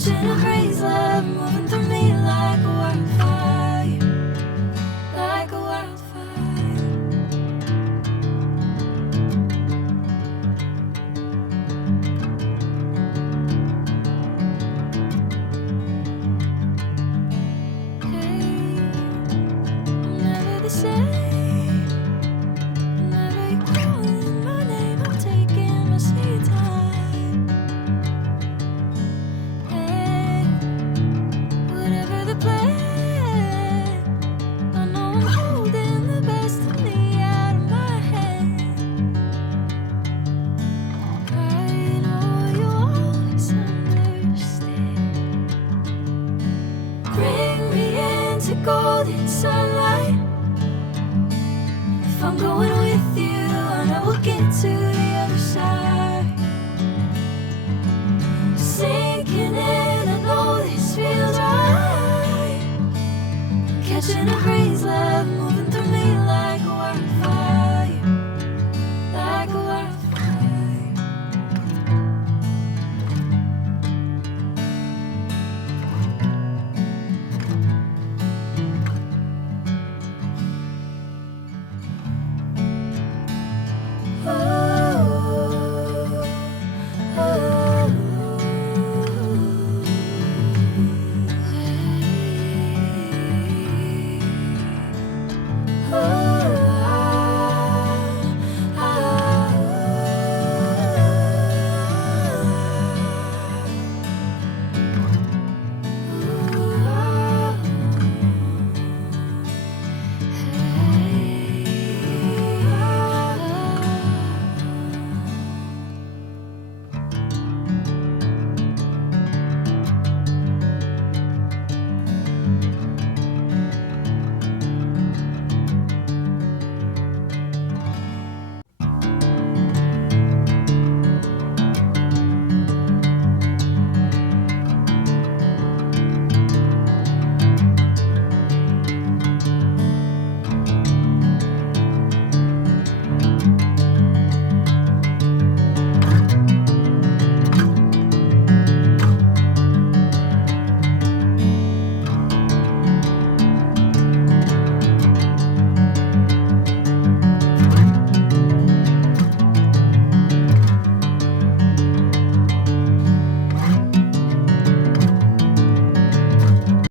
catching a craze, love moving through me like a wildfire, like a wildfire. Hey, I'm never the same. Whenever you're calling my name, I'm taking my sweet time. Hey, whatever the plan, I know I'm holding the best of me out of my hand. I know you always understand. Bring me into golden sunlight. If I'm going with you,